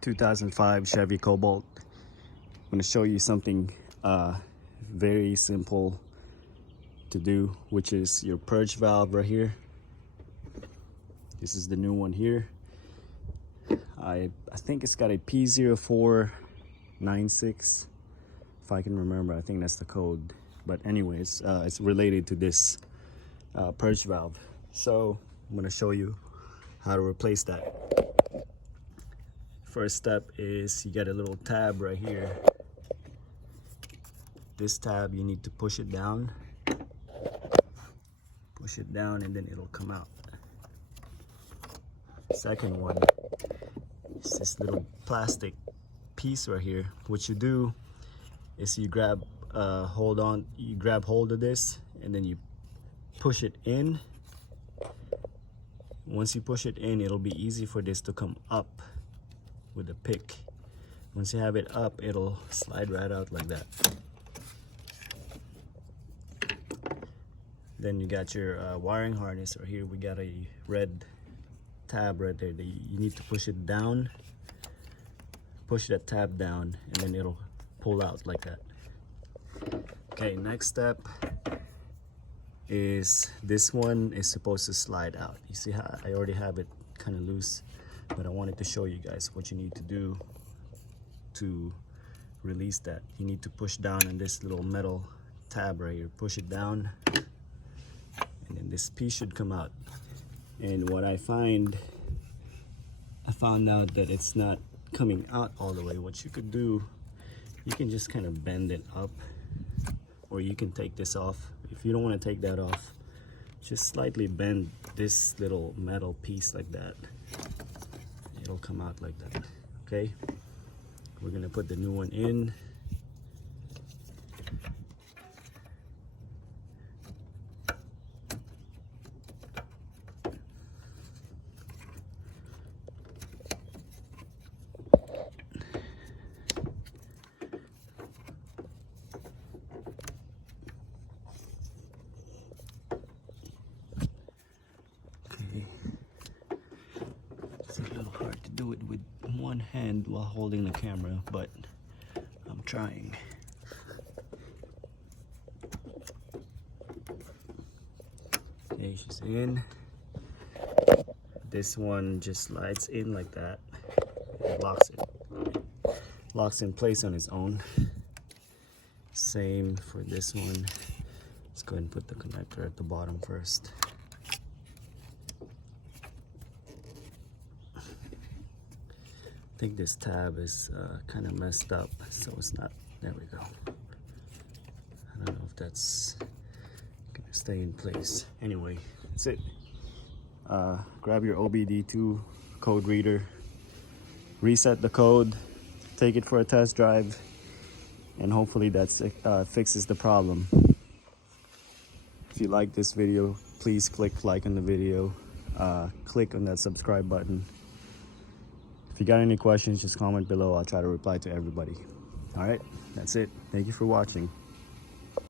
2005 Chevy Cobalt. I'm going to show you something very simple to do, which is your purge valve right here. This is the new one here. I think it's got a P0496, if I can remember. I think that's the code. But anyways, it's related to this purge valve. So I'm going to show you how to replace that. First step is you get a little tab right here. This tab, you need to push it down. Push it down and then it'll come out. Second one is this little plastic piece right here. What you do is you grab hold of this and then you push it in. Once you push it in, it'll be easy for this to come up with a pick. Once you have it up, it'll slide right out like that. Then you got your wiring harness right here. We got a red tab right there. You need to push it down. Push that tab down and then it'll pull out like that. Okay, next step is this one is supposed to slide out. You see how I already have it kind of loose, but I wanted to show you guys what you need to do to release that. You need to push down on this little metal tab right here. Push it down and then this piece should come out. And what I found out that it's not coming out all the way. What you could do, you can just kind of bend it up, or you can take this off. If you don't want to take that off, just slightly bend this little metal piece like that. It'll come out like that. Okay, we're gonna put the new one in. It's a little hard to do it with one hand while holding the camera, but I'm trying. Okay, she's in. This one just slides in like that. It locks in place on its own. Same for this one. Let's go ahead and put the connector at the bottom first. I think this tab is kind of messed up, so it's not. There we go. I don't know if that's gonna stay in place. Anyway, that's it. Grab your OBD2 code reader, reset the code, take it for a test drive, and hopefully that fixes the problem. If you like this video, please click like on the video, click on that subscribe button. If you got any questions, just comment below. I'll try to reply to everybody. All right, that's it. Thank you for watching.